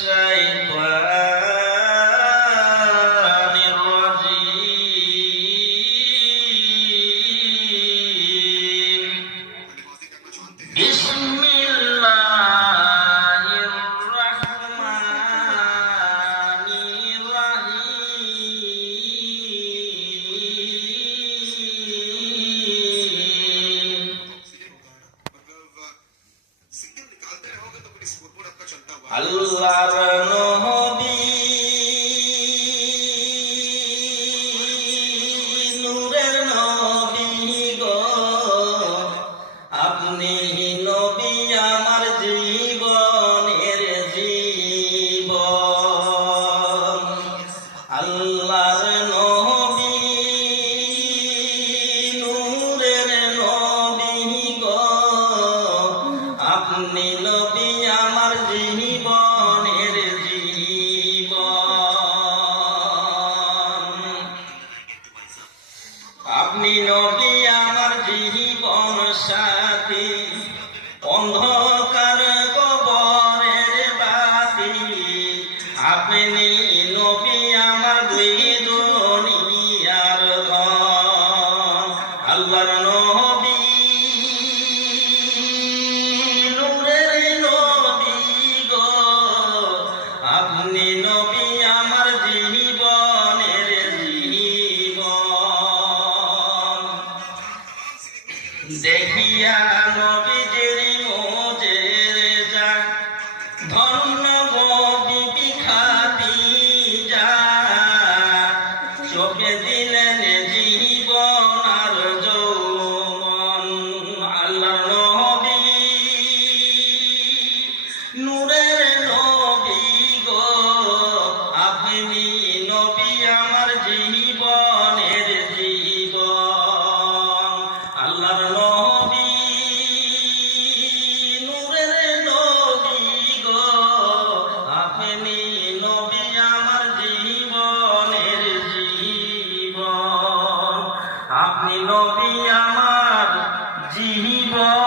الشيطان الرجيم بسم الله الرحمن الرحيم আল্লাহর নবী নূরের নবী গো আপনি নবী আমার জীবনের জীবন আল্লাহর নবী নূরের নবী গো আপনি নবী আমার জীবনের জীবন আপনি নবী আমার জীবন সাথী অন্ধকার কবরের বাতি আপনি নবী আমার দুই দুনিয়ার ধন আল্লাহর নবী নূরের নবী গো আপনি নবী আমার জীবনের জীবন দেখিয়া নবীজির মুজিজা ধন্য গো বিবি খাদিজা চোখে দিলেন জীবন আর যৌবন আল্লাহর নবী নূরের নবী গো আপনি নবী আমার জীবনের জীবন আল্লাহর নবী নূরের নবী গো আপনি নবী আমার জীবনের জীবন আপনি নবী আমার জীবন